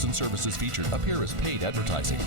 products and services featured appear as paid advertising.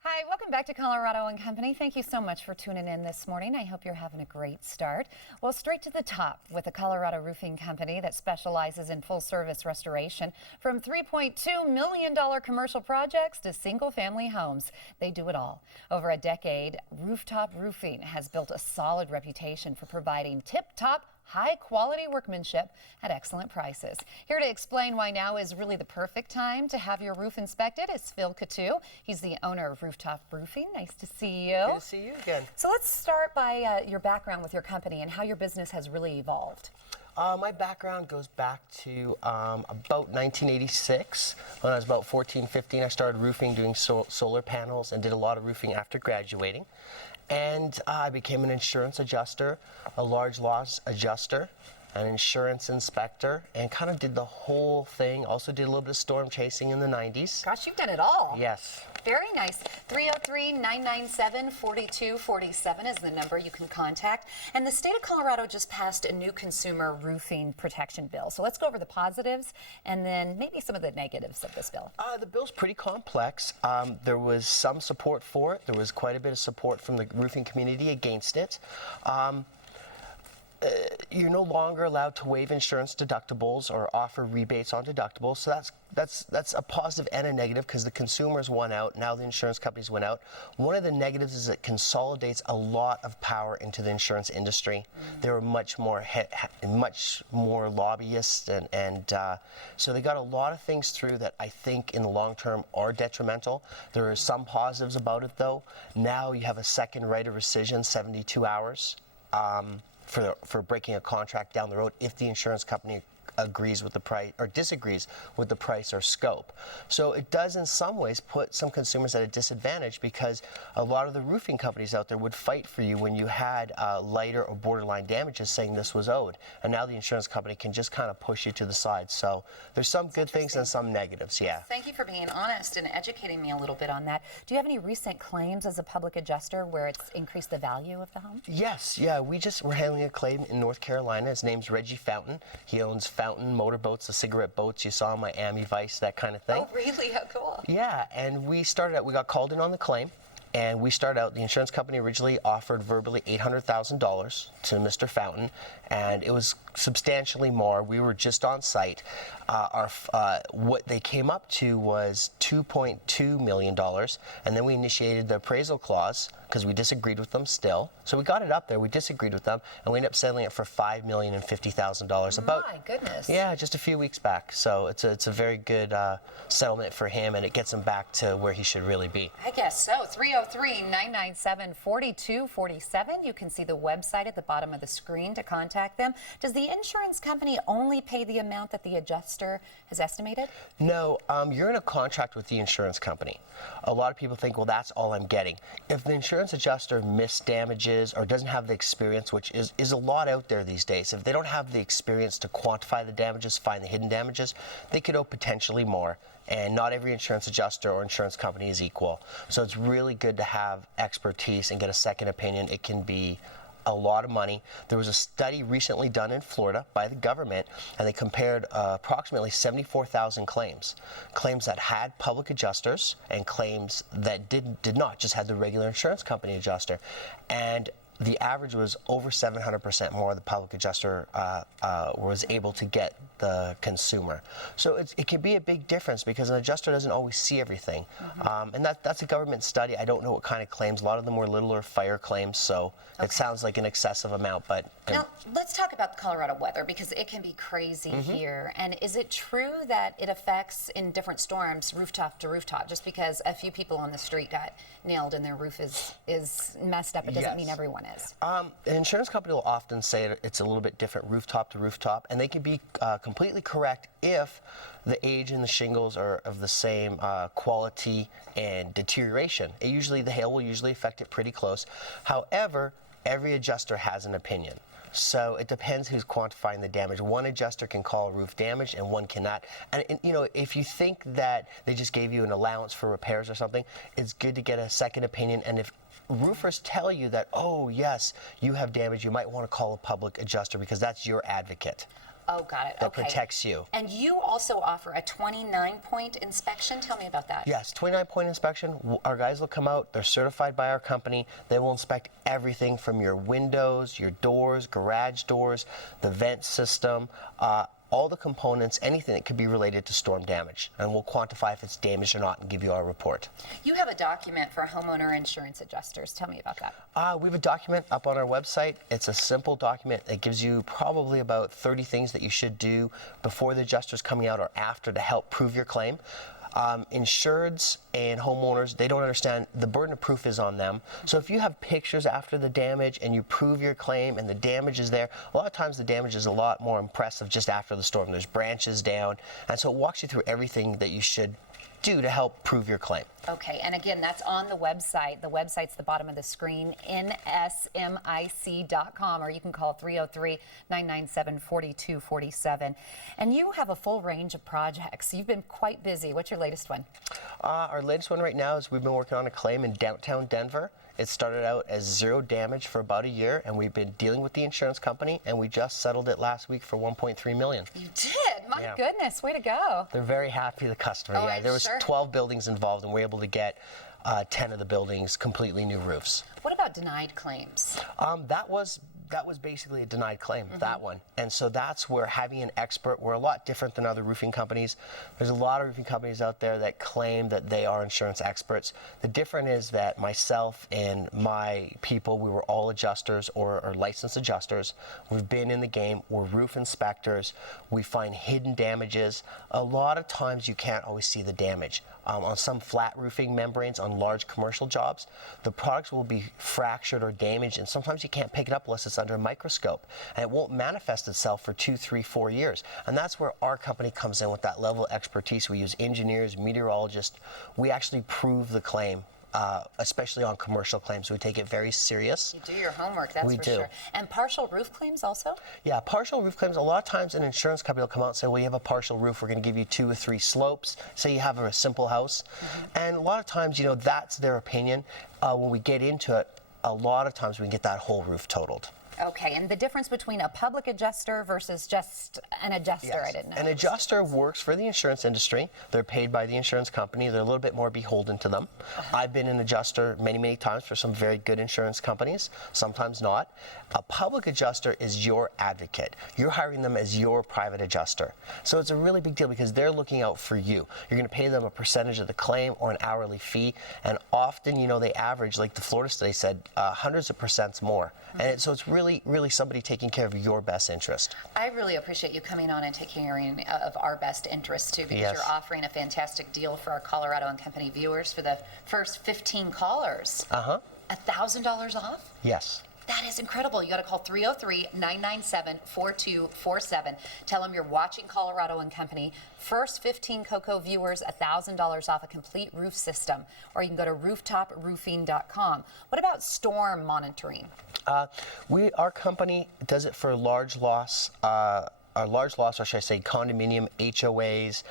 Hi, welcome back to Colorado and Company. Thank you so much for tuning in this morning. I hope you're having a great start. Well, straight to the top with the Colorado Roofing Company that specializes in full-service restoration. From $3.2 million commercial projects to single-family homes, they do it all. Over a decade, Rooftop Roofing has built a solid reputation for providing tip-top high-quality workmanship at excellent prices. Here to explain why now is really the perfect time to have your roof inspected is Phil Coutu. He's the owner of Rooftop Roofing. Nice to see you. Good to see you again. So let's start by your background with your company and how your business has really evolved. My background goes back to about 1986. When I was about 14, 15, I started roofing, doing solar panels, and did a lot of roofing after graduating. And I became an insurance adjuster, a large loss adjuster, an insurance inspector, and kind of did the whole thing. Also did a little bit of storm chasing in the 90s. Gosh, you've done it all. Yes. Very nice. 303-997-4247 is the number you can contact. And the state of Colorado just passed a new consumer roofing protection bill. So let's go over the positives and then maybe some of the negatives of this bill. The bill's pretty complex. There was some support for it. There was quite a bit of support from the roofing community against it. You're no longer allowed to waive insurance deductibles or offer rebates on deductibles. So that's a positive and a negative because the consumers won out. Now the insurance companies went out. One of the negatives is it consolidates a lot of power into the insurance industry. There are much more lobbyists, and so they got a lot of things through that I think in the long term are detrimental. There are some positives about it though. Now you have a second right of rescission, 72 hours. For breaking a contract down the road if the insurance company agrees with the price or disagrees with the price or scope. So it does in some ways put some consumers at a disadvantage because a lot of the roofing companies out there would fight for you when you had lighter or borderline damages saying this was owed. And now the insurance company can just kind of push you to the side. So there's some good things and some negatives, yeah. Thank you for being honest and educating me a little bit on that. Do you have any recent claims as a public adjuster where it's increased the value of the home? Yes, yeah. We're handling a claim in North Carolina. His name's Reggie Fountain. He owns Fountain motorboats, the cigarette boats you saw in Miami Vice, that kind of thing. Oh, really? How cool. Yeah, and we got called in on the claim, and we started out, the insurance company originally offered verbally $800,000 to Mr. Fountain, and it was substantially more. We were just on site. What they came up to was $2.2 million, and then we initiated the appraisal clause because we disagreed with them still. So we got it up there, we disagreed with them, and we ended up settling it for $5,050,000. About, my goodness. Yeah, just a few weeks back. So it's a very good settlement for him, and it gets him back to where he should really be. I guess so. 303-997-4247. You can see the website at the bottom of the screen to contact them. Does the insurance company only pay the amount that the adjuster has estimated? No, you're in a contract with the insurance company. A lot of people think, well, that's all I'm getting. If the insurance adjuster missed damages or doesn't have the experience, which is a lot out there these days, if they don't have the experience to quantify the damages, find the hidden damages, they could owe potentially more. And not every insurance adjuster or insurance company is equal. So it's really good to have expertise and get a second opinion. It can be a lot of money. There was a study recently done in Florida by the government, and they compared approximately 74,000 claims that had public adjusters and claims that did not, just had the regular insurance company adjuster. And the average was over 700% more the public adjuster was able to get the consumer. So it can be a big difference because an adjuster doesn't always see everything. And that's a government study. I don't know what kind of claims. A lot of them were littler fire claims, so it sounds like an excessive amount. But now, let's talk about the Colorado weather because it can be crazy here. And is it true that it affects in different storms rooftop to rooftop? Just because a few people on the street got nailed and their roof is messed up, it doesn't mean everyone is. An insurance company will often say it's a little bit different rooftop to rooftop, and they can be completely correct if the age and the shingles are of the same quality and deterioration. The hail will usually affect it pretty close. However, every adjuster has an opinion. So it depends who's quantifying the damage. One adjuster can call a roof damage and one cannot. And you know, if you think that they just gave you an allowance for repairs or something, it's good to get a second opinion. And if roofers tell you that, oh yes, you have damage, you might want to call a public adjuster because that's your advocate. Oh, got it. that Okay. protects you. And you also offer a 29-point inspection. Tell me about that. Yes, 29-point inspection. Our guys will come out. They're certified by our company. They will inspect everything from your windows, your doors, garage doors, the vent system, all the components, anything that could be related to storm damage. And we'll quantify if it's damaged or not and give you our report. You have a document for homeowner insurance adjusters. Tell me about that. We have a document up on our website. It's a simple document that gives you probably about 30 things that you should do before the adjuster's coming out or after to help prove your claim. Insureds and homeowners, they don't understand the burden of proof is on them. So if you have pictures after the damage and you prove your claim and the damage is there, a lot of times the damage is a lot more impressive just after the storm. There's branches down, and so it walks you through everything that you should do to help prove your claim. Okay, and again, that's on the website. The website's the bottom of the screen, nsmic.com, or you can call 303-997-4247. And you have a full range of projects. You've been quite busy. What's your latest one? Our latest one right now is we've been working on a claim in downtown Denver. It started out as 0 damage for about a year, and we've been dealing with the insurance company, and we just settled it last week for $1.3 million. You did? My goodness, way to go. They're very happy, the customer. Oh, yeah, I'm there was sure. 12 buildings involved, and we're able to get 10 of the buildings completely new roofs. What about denied claims? That was basically a denied claim, that one. And so that's where having an expert, we're a lot different than other roofing companies. There's a lot of roofing companies out there that claim that they are insurance experts. The difference is that myself and my people, we were all adjusters or licensed adjusters. We've been in the game. We're roof inspectors. We find hidden damages. A lot of times you can't always see the damage. On some flat roofing membranes on large commercial jobs, the products will be fractured or damaged, and sometimes you can't pick it up unless it's under a microscope, and it won't manifest itself for 2, 3, 4 years. And that's where our company comes in with that level of expertise. We use engineers, meteorologists. We actually prove the claim. Especially on commercial claims. We take it very serious. You do your homework, that's for do. sure. And partial roof claims also? Yeah, partial roof claims, a lot of times an insurance company will come out and say, well, you have a partial roof, we're going to give you 2 or 3 slopes. Say you have a simple house. And a lot of times, you know, that's their opinion. When we get into it, a lot of times we can get that whole roof totaled. Okay, and the difference between a public adjuster versus just an adjuster, Yes. I didn't know. An adjuster works for the insurance industry. They're paid by the insurance company. They're a little bit more beholden to them. I've been an adjuster many, many times for some very good insurance companies, sometimes not. A public adjuster is your advocate. You're hiring them as your private adjuster. So it's a really big deal because they're looking out for you. You're going to pay them a percentage of the claim or an hourly fee, and often, you know, they average, like the Florida study said, hundreds of percents more. And so it's really somebody taking care of your best interest. I really appreciate you coming on and taking care of our best interests too, because Yes. you're offering a fantastic deal for our Colorado and Company viewers for the first 15 callers. $1,000 off? Yes. That is incredible. You got to call 303-997-4247. Tell them you're watching Colorado and Company. First 15 COCO viewers, $1,000 off a complete roof system. Or you can go to rooftopροofing.com. What about storm monitoring? Our company does it for large loss. Or should I say condominium, HOAs,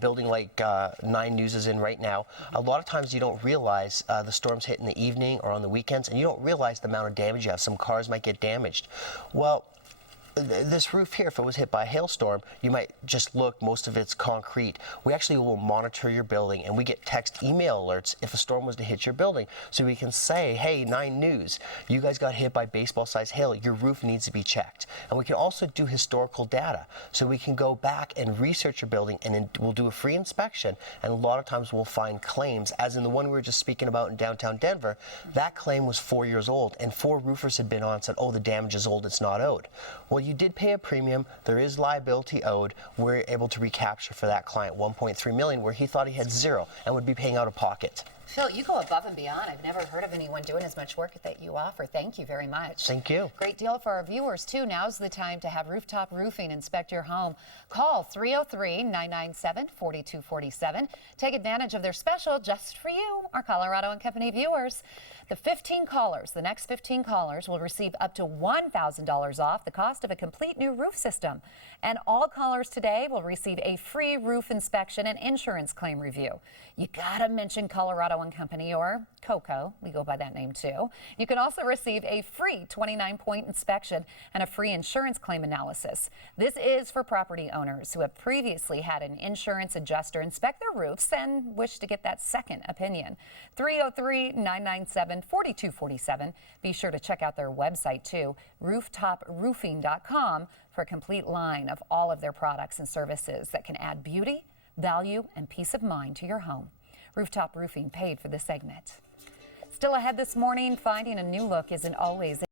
building like 9 News is in right now. A lot of times you don't realize the storms hit in the evening or on the weekends, and you don't realize the amount of damage you have. Some cars might get damaged. Well, this roof here, if it was hit by a hailstorm, you might just look, most of it's concrete. We actually will monitor your building, and we get text email alerts if a storm was to hit your building. So we can say, hey, 9 News, you guys got hit by baseball-sized hail. Your roof needs to be checked. And we can also do historical data. So we can go back and research your building, and then we'll do a free inspection. And a lot of times we'll find claims, as in the one we were just speaking about in downtown Denver. That claim was 4 years old, and 4 roofers had been on and said, oh, the damage is old, it's not owed. Well, you did pay a premium. There is liability owed. We're able to recapture for that client $1.3 million, where he thought he had 0 and would be paying out of pocket. Phil, you go above and beyond. I've never heard of anyone doing as much work that you offer. Thank you very much. Thank you. Great deal for our viewers, too. Now's the time to have Rooftop Roofing inspect your home. Call 303-997-4247. Take advantage of their special just for you, our Colorado and Company viewers. The next 15 callers will receive up to $1,000 off the cost of a complete new roof system. And all callers today will receive a free roof inspection and insurance claim review. You gotta mention Colorado Colorado & Company, or COCO. We go by that name too. You can also receive a free 29-point inspection and a free insurance claim analysis. This is for property owners who have previously had an insurance adjuster inspect their roofs and wish to get that second opinion. 303-997-4247. Be sure to check out their website too, rooftopροofing.com, for a complete line of all of their products and services that can add beauty, value, and peace of mind to your home. Rooftop Roofing paid for this segment. Still ahead this morning, finding a new look isn't always